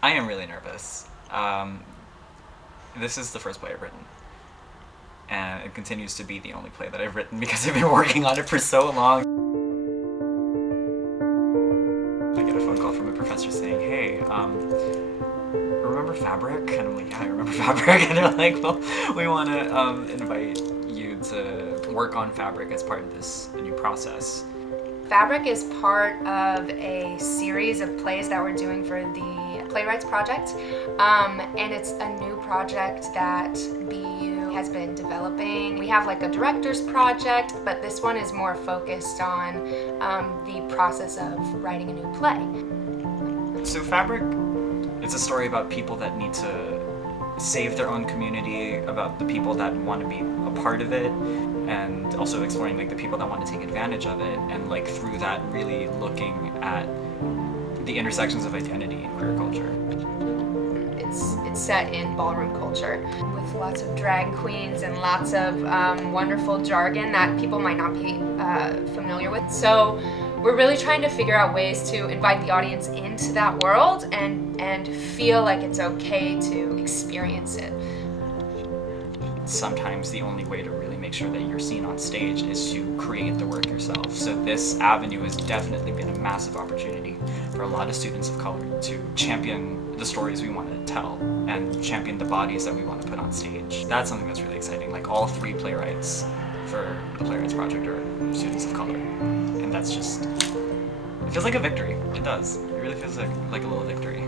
I am really nervous. This is the first play I've written, and it continues to be the only play that I've written because I've been working on it for so long. I get a phone call from a professor saying, hey, remember Fabric? And I'm like, yeah, I remember Fabric. And they're like, well, we want to invite you to work on Fabric as part of this new process. Fabric is part of a series of plays that we're doing for the Playwrights Project, and it's a new project that BU has been developing. We have like a director's project, but this one is more focused on the process of writing a new play. So Fabric, it's a story about people that need to save their own community, about the people that want to be a part of it, and also exploring like the people that want to take advantage of it, and like through that really looking at the intersections of identity and queer culture. It's set in ballroom culture with lots of drag queens and lots of wonderful jargon that people might not be familiar with. So we're really trying to figure out ways to invite the audience into that world and feel like it's okay to experience it. Sometimes the only way to really make sure that you're seen on stage is to create the work yourself. So this avenue has definitely been a massive opportunity for a lot of students of color to champion the stories we want to tell and champion the bodies that we want to put on stage. That's something that's really exciting. Like all 3 playwrights for the Playwrights Project are students of color. And that's just, it feels like a victory. It does. It really feels like a little victory.